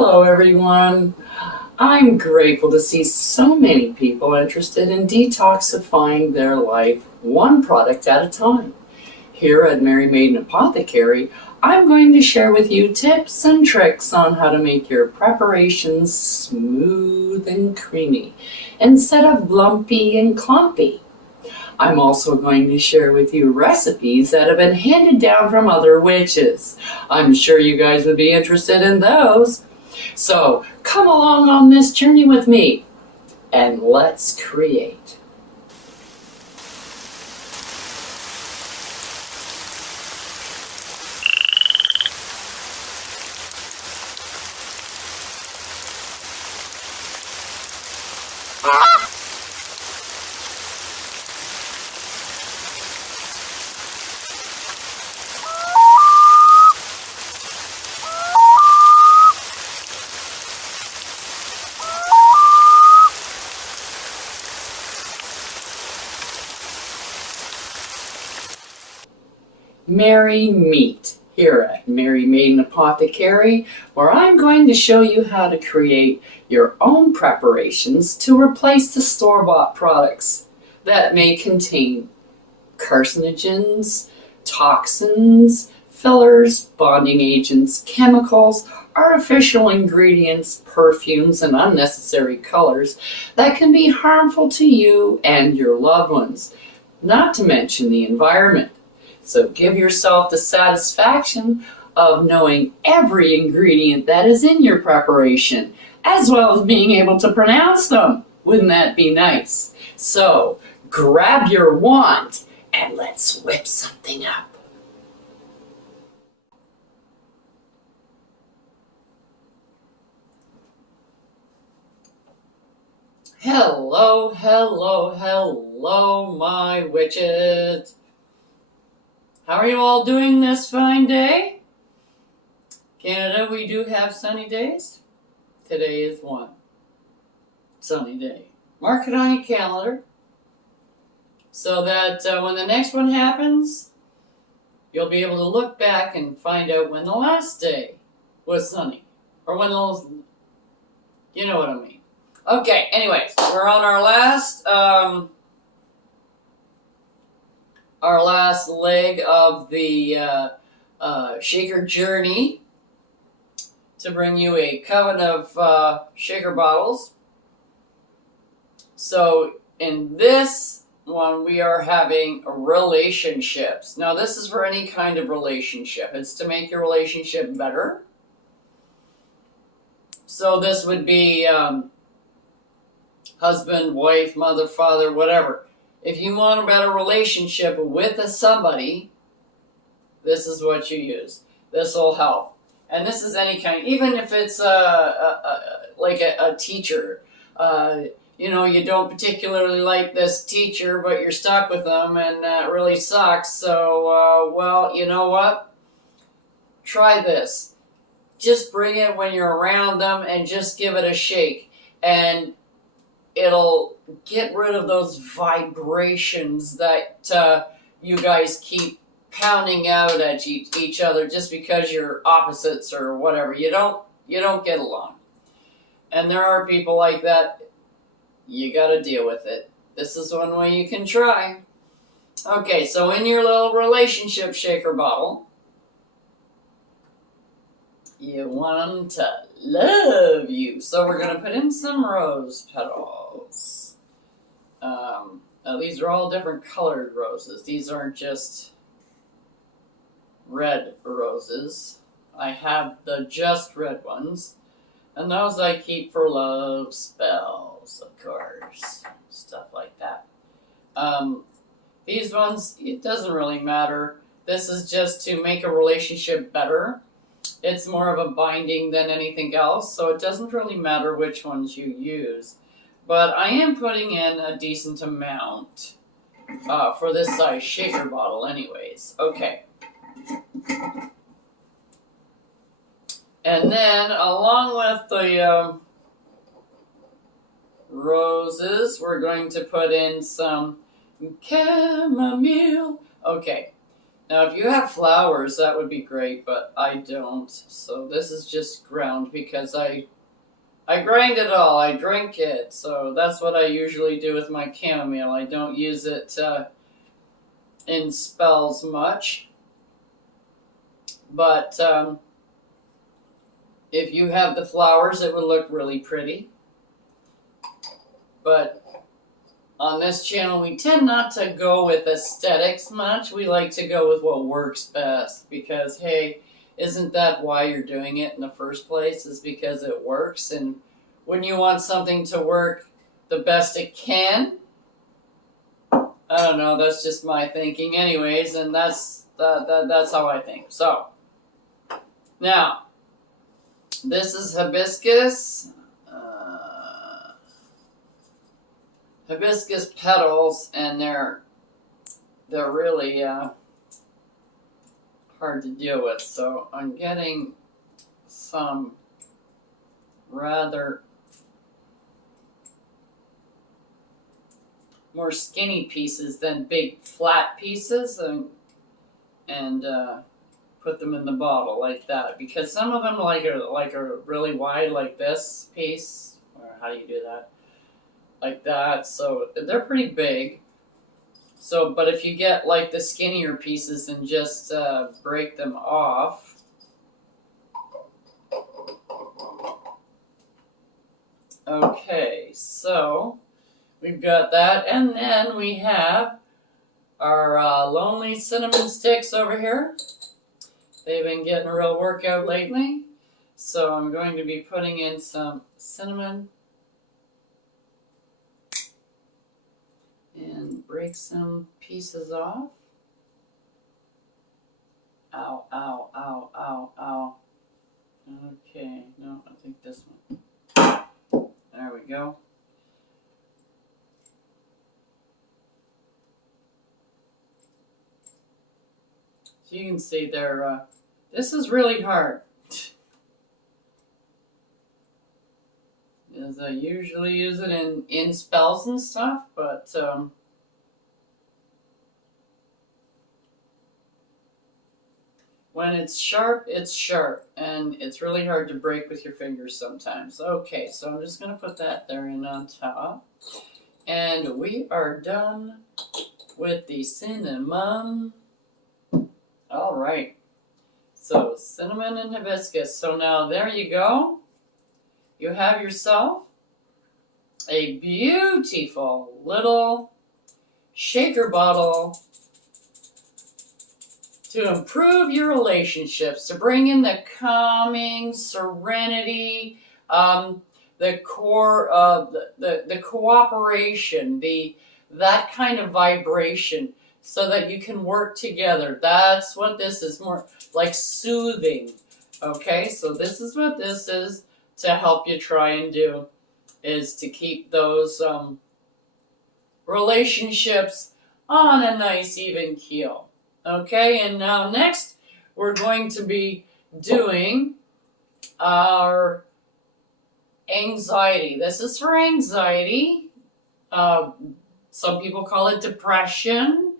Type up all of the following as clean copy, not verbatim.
Hello, everyone. I'm grateful to see so many people interested in detoxifying their life one product at a time. Here at Mary Maiden Apothecary, I'm going to share with you tips and tricks on how to make your preparations smooth and creamy instead of lumpy and clumpy. I'm also going to share with you recipes that have been handed down from other witches. I'm sure you guys would be interested in those. So come along on this journey with me and let's create. Merry Meet here at Mary Maiden Apothecary, where I'm going to show you how to create your own preparations to replace the store-bought products that may contain carcinogens, toxins, fillers, bonding agents, chemicals, artificial ingredients, perfumes, and unnecessary colors that can be harmful to you and your loved ones, not to mention the environment. So give yourself the satisfaction of knowing every ingredient that is in your preparation, as well as being able to pronounce them. Wouldn't that be nice? So grab your wand and let's whip something up. Hello, hello, hello, my witches. How are you all doing this fine day? Canada, we do have sunny days. Today is one sunny day. Mark it on your calendar so that when the next one happens, you'll be able to look back and find out when the last day was sunny. Or when those, you know what I mean. Okay, anyways, we're on our last leg of the shaker journey to bring you a coven of shaker bottles. So in this one, we are having relationships. Now, this is for any kind of relationship. It's to make your relationship better. So this would be husband, wife, mother, father, whatever. If you want a better relationship with somebody, this is what you use. This will help. And this is any kind, even if it's like a teacher. You don't particularly like this teacher, but you're stuck with them, and that really sucks. So, well, you know what? Try this. Just bring it when you're around them and just give it a shake. And it'll get rid of those vibrations that you guys keep pounding out at each other just because you're opposites or whatever. You don't get along. And there are people like that. You got to deal with it. This is one way you can try. Okay, so in your little relationship shaker bottle, you want them to love you. So we're going to put in some rose petals. These are all different colored roses. These aren't just red roses. I have the just red ones. And those I keep for love spells, of course. Stuff like that. These ones, it doesn't really matter. This is just to make a relationship better. It's more of a binding than anything else, so it doesn't really matter which ones you use. But I am putting in a decent amount for this size shaker bottle anyways. Okay. And then, along with the roses, we're going to put in some chamomile. Okay. Now, if you have flowers, that would be great, but I don't. So this is just ground because I grind it all. I drink it. So that's what I usually do with my chamomile. I don't use it in spells much. But if you have the flowers, it would look really pretty. But on this channel, we tend not to go with aesthetics much. We like to go with what works best because, hey, isn't that why you're doing it in the first place? Is because it works. And when you want something to work the best it can, I don't know, that's just my thinking anyways, and that's how I think. So, now, this is hibiscus. Hibiscus petals, and they're really hard to deal with. So I'm getting some rather more skinny pieces than big flat pieces, and put them in the bottle like that, because some of them like are really wide, like this piece, or how do you do that? Like that. So they're pretty big. So, but if you get like the skinnier pieces and just break them off. Okay, so we've got that, and then we have our lonely cinnamon sticks over here. They've been getting a real workout lately, so I'm going to be putting in some cinnamon and break some pieces off. Ow, ow, ow, ow, ow. Okay, no, I think this one. There we go. So you can see there, this is really hard. As I usually use it in spells and stuff, but when it's sharp, and it's really hard to break with your fingers sometimes. Okay, so I'm just going to put that there in on top. And we are done with the cinnamon. All right. So cinnamon and hibiscus. So now there you go. You have yourself a beautiful little shaker bottle to improve your relationships, to bring in the calming, serenity, the core of the cooperation, that kind of vibration, so that you can work together. That's what this is, more like soothing. Okay, so this is what this is to help you try and do, is to keep those relationships on a nice even keel. Okay, and now next we're going to be doing our anxiety. This is for anxiety. Some people call it depression.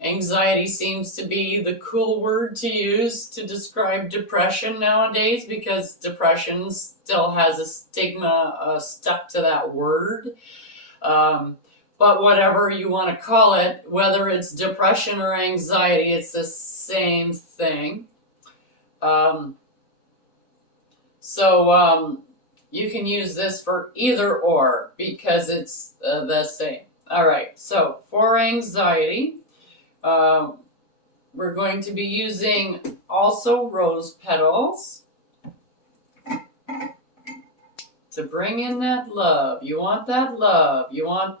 Anxiety seems to be the cool word to use to describe depression nowadays, because depression still has a stigma stuck to that word. But whatever you want to call it, whether it's depression or anxiety, it's the same thing. So you can use this for either or, because it's the same. All right, so for anxiety, we're going to be using also rose petals to bring in that love. You want that love. You want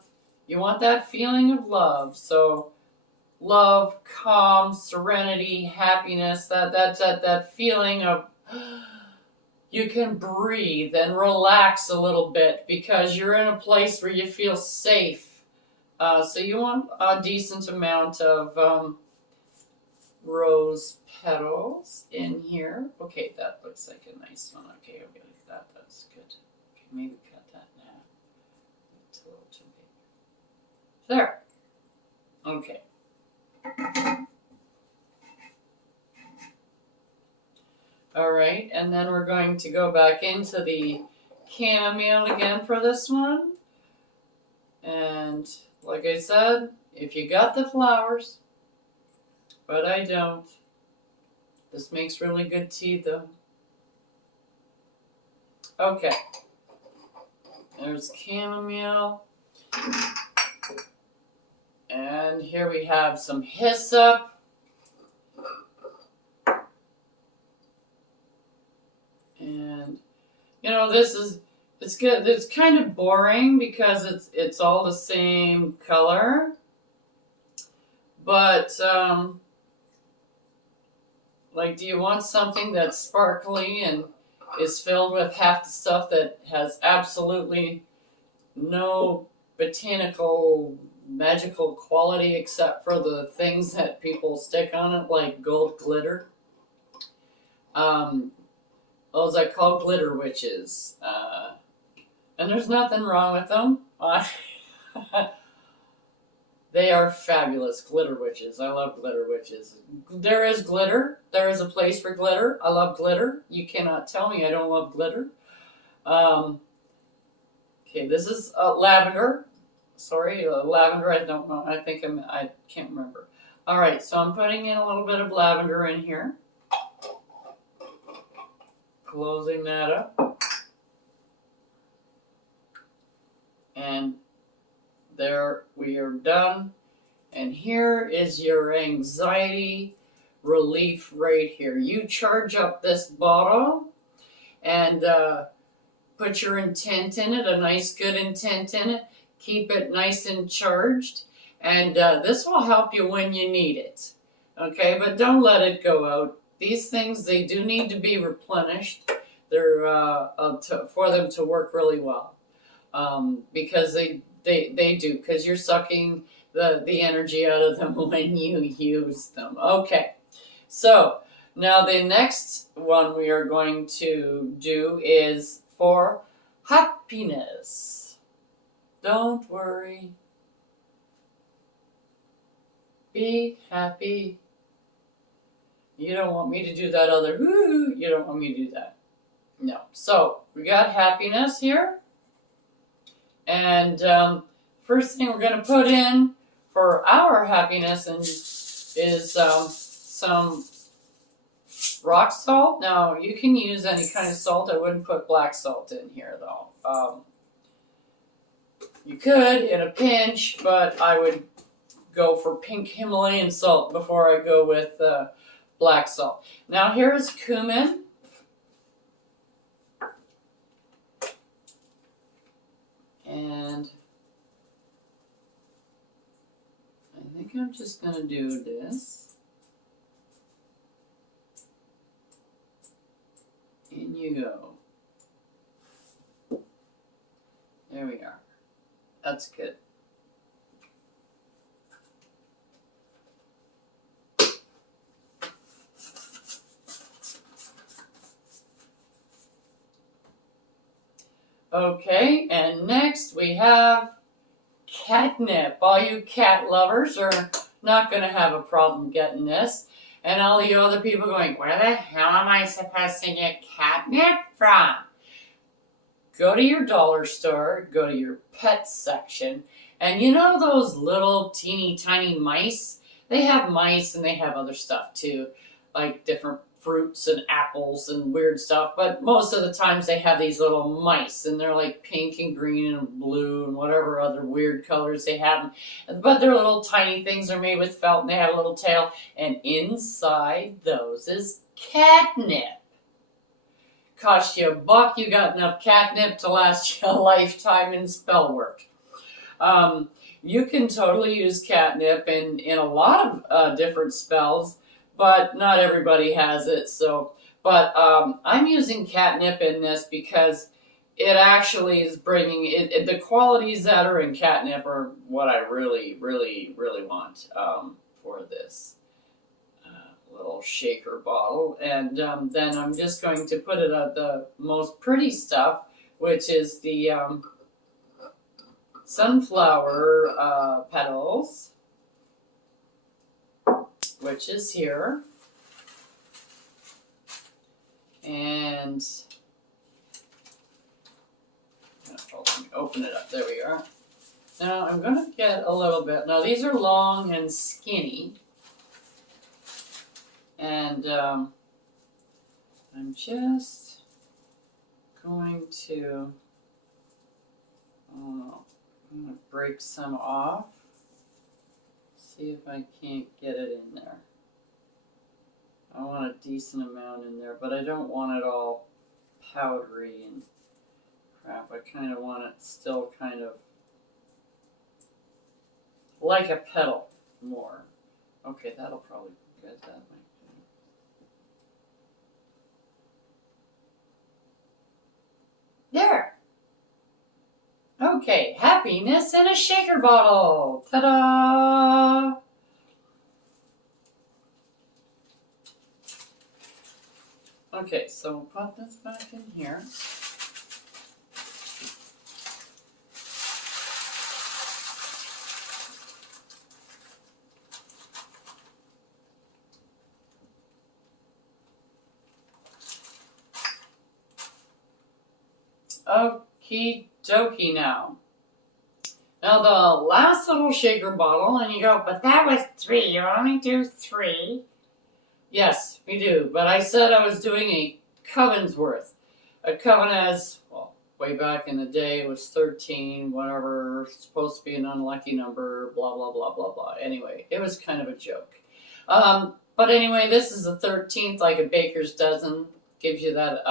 that feeling of love. So love, calm, serenity, happiness, that feeling of you can breathe and relax a little bit because you're in a place where you feel safe. So you want a decent amount of rose petals in here. Okay, that looks like a nice one. Okay, I'll get that. That's good. Okay, maybe cut that in half. It's a little too big. There. Okay. All right, and then we're going to go back into the chamomile again for this one. And like I said, if you got the flowers, but I don't. This makes really good tea though. Okay, there's chamomile. And here we have some hyssop. And you know, it's good. It's kind of boring because it's all the same color. But like, do you want something that's sparkly and is filled with half the stuff that has absolutely no botanical magical quality except for the things that people stick on it, like gold glitter? Those I call glitter witches. And there's nothing wrong with them. They are fabulous glitter witches. I love glitter witches. There is glitter. There is a place for glitter. I love glitter. You cannot tell me I don't love glitter. Okay, this is lavender. Sorry, lavender. I don't know. I can't remember. All right, so I'm putting in a little bit of lavender in here. Closing that up. And there we are done. And here is your anxiety relief right here. You charge up this bottle and put your intent in it, a nice good intent in it. Keep it nice and charged. And this will help you when you need it. Okay, but don't let it go out. These things, they do need to be replenished. They're for them to work really well. Because they do, because you're sucking the energy out of them when you use them. Okay, so now the next one we are going to do is for happiness. Don't worry. Be happy. You don't want me to do that other whoo. You don't want me to do that. No. So we got happiness here. And first thing we're going to put in for our happiness is some rock salt. Now, you can use any kind of salt. I wouldn't put black salt in here, though. You could in a pinch, but I would go for pink Himalayan salt before I go with black salt. Now, here's cumin. And I think I'm just going to do this. In you go. There we are. That's good. Okay, and next we have catnip. All you cat lovers are not going to have a problem getting this. And all you other people going, where the hell am I supposed to get catnip from? Go to your dollar store, go to your pet section, and you know those little teeny tiny mice? They have mice and they have other stuff too, like different fruits and apples and weird stuff, but most of the times they have these little mice and they're like pink and green and blue and whatever other weird colors they have, but they're little tiny things. They're made with felt and they have a little tail, and inside those is catnip. Cost you $1, you got enough catnip to last you a lifetime in spell work. You can totally use catnip in a lot of different spells, but not everybody has it. So, but I'm using catnip in this because it actually is bringing the qualities that are in catnip are what I really, really, really want for this little shaker bottle. And then I'm just going to put it at the most pretty stuff, which is the sunflower petals, which is here. And let me open it up. There we are. Now I'm going to get a little bit. Now these are long and skinny. And I'm just going to, I'm going to break some off. See if I can't get it in there. I want a decent amount in there, but I don't want it all powdery and crap. I kind of want it still kind of like a petal more. Okay, that'll probably be good that way. There. Okay, happiness in a shaker bottle. Ta-da! Okay, so we'll put this back in here. Okie dokie now. Now the last little shaker bottle, and you go, but that was 3. You only do 3. Yes, we do. But I said I was doing a coven's worth. A coven as, well, way back in the day it was 13, whatever, supposed to be an unlucky number, blah, blah, blah, blah, blah. Anyway, it was kind of a joke. But anyway, this is the 13th, like a baker's dozen. Gives you that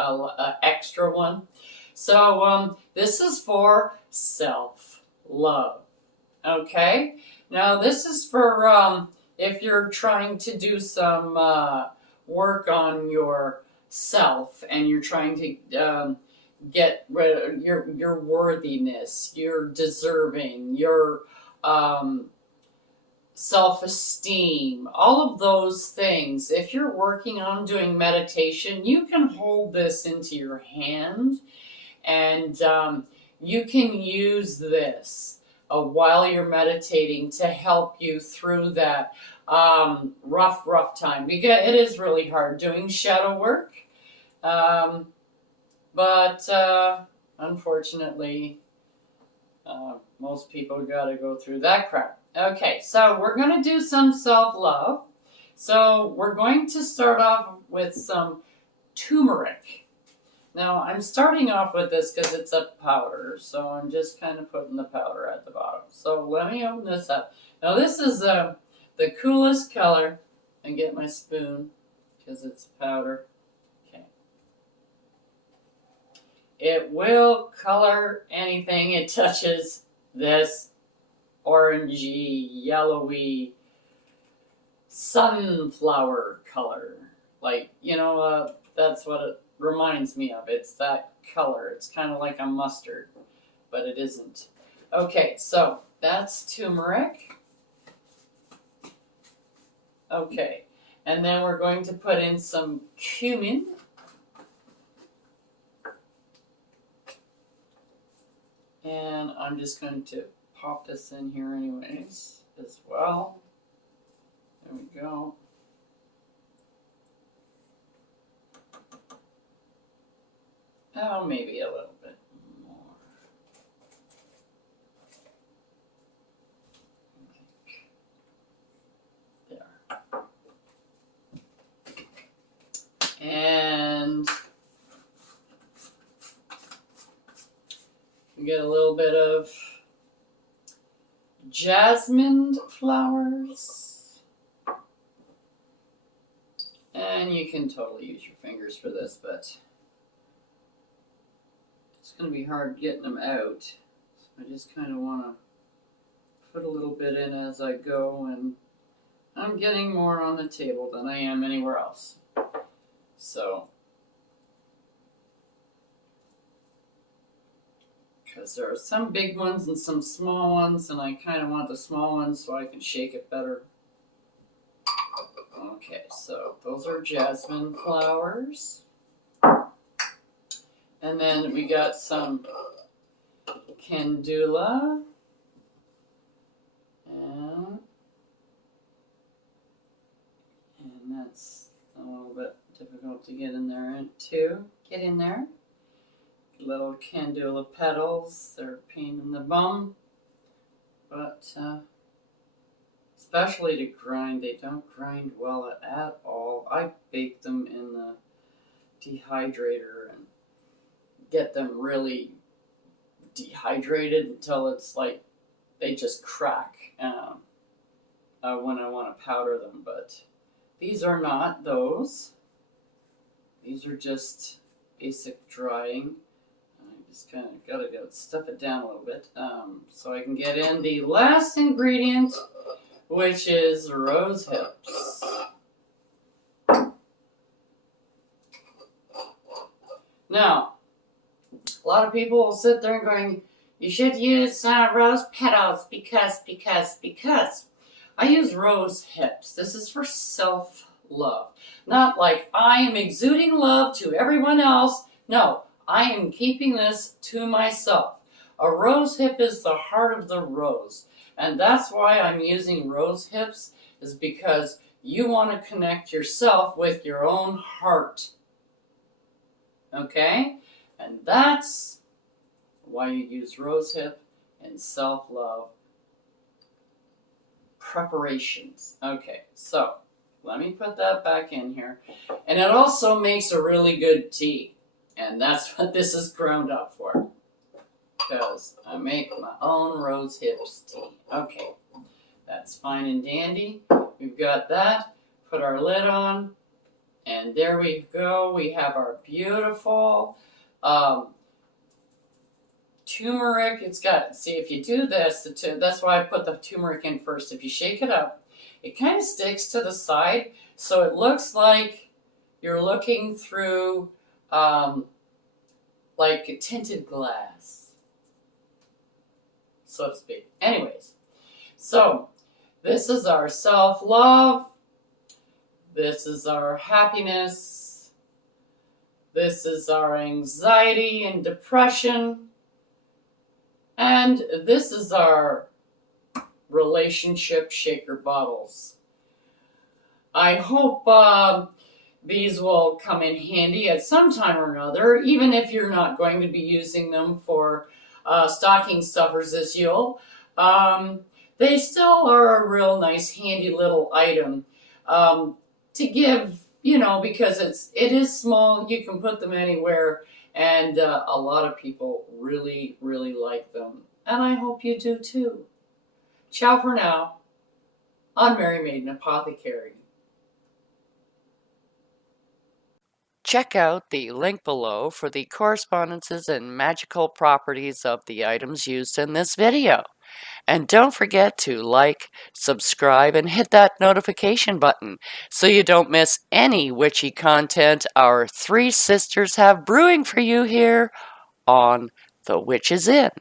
extra one. So this is for self-love. Okay? Now this is for if you're trying to do some work on yourself and you're trying to get rid of your worthiness, your deserving, your self-esteem, all of those things. If you're working on doing meditation, you can hold this into your hand and you can use this while you're meditating to help you through that rough time. Because it is really hard doing shadow work, but unfortunately, most people got to go through that crap. Okay, so we're going to do some self-love. So we're going to start off with some turmeric. Now, I'm starting off with this because it's a powder, so I'm just kind of putting the powder at the bottom. So let me open this up. Now, this is the coolest color. And get my spoon because it's powder. Okay. It will color anything it touches. This orangey, yellowy, sunflower color. Like, that's what it reminds me of. It's that color. It's kind of like a mustard, but it isn't. Okay, so that's turmeric. Okay, and then we're going to put in some cumin. And I'm just going to pop this in here anyways as well. There we go. Oh, maybe a little bit more. There. And we get a little bit of jasmine flowers. And you can totally use your fingers for this, but it's going to be hard getting them out. So I just kind of want to put a little bit in as I go, and I'm getting more on the table than I am anywhere else. So, because there are some big ones and some small ones, and I kind of want the small ones so I can shake it better. Okay, so those are jasmine flowers. And then we got some calendula. And that's a little bit difficult difficult to get in there too. Get in there. Little candula petals, they're a pain in the bum. But especially to grind, they don't grind well at all. I bake them in the dehydrator and get them really dehydrated until it's like they just crack when I want to powder them. But these are not those. These are just basic drying. I just kind of gotta stuff it down a little bit so I can get in the last ingredient, which is rose hips. Now, a lot of people will sit there and going, you should use rose petals because. I use rose hips. This is for self-love. Not like I am exuding love to everyone else. No, I am keeping this to myself. A rose hip is the heart of the rose. And that's why I'm using rose hips, is because you want to connect yourself with your own heart. Okay? And that's why you use rose hip in self-love preparations. Okay, so let me put that back in here. And it also makes a really good tea. And that's what this is ground up for. Because I make my own rose hips tea. Okay, that's fine and dandy. We've got that. Put our lid on. And there we go. We have our beautiful turmeric. It's got, see, if you do this, that's why I put the turmeric in first. If you shake it up, it kind of sticks to the side, so it looks like you're looking through like tinted glass, so to speak. Anyways, so this is our self-love. This is our happiness. This is our anxiety and depression. And this is our relationship shaker bottles. I hope these will come in handy at some time or another, even if you're not going to be using them for stocking stuffers this Yule. They still are a real nice handy little item to give, you know, because it is small. You can put them anywhere. And a lot of people really, really like them. And I hope you do too. Ciao for now. On Mary Maiden Apothecary. Check out the link below for the correspondences and magical properties of the items used in this video. And don't forget to like, subscribe, and hit that notification button so you don't miss any witchy content our three sisters have brewing for you here on The Witch's Inn.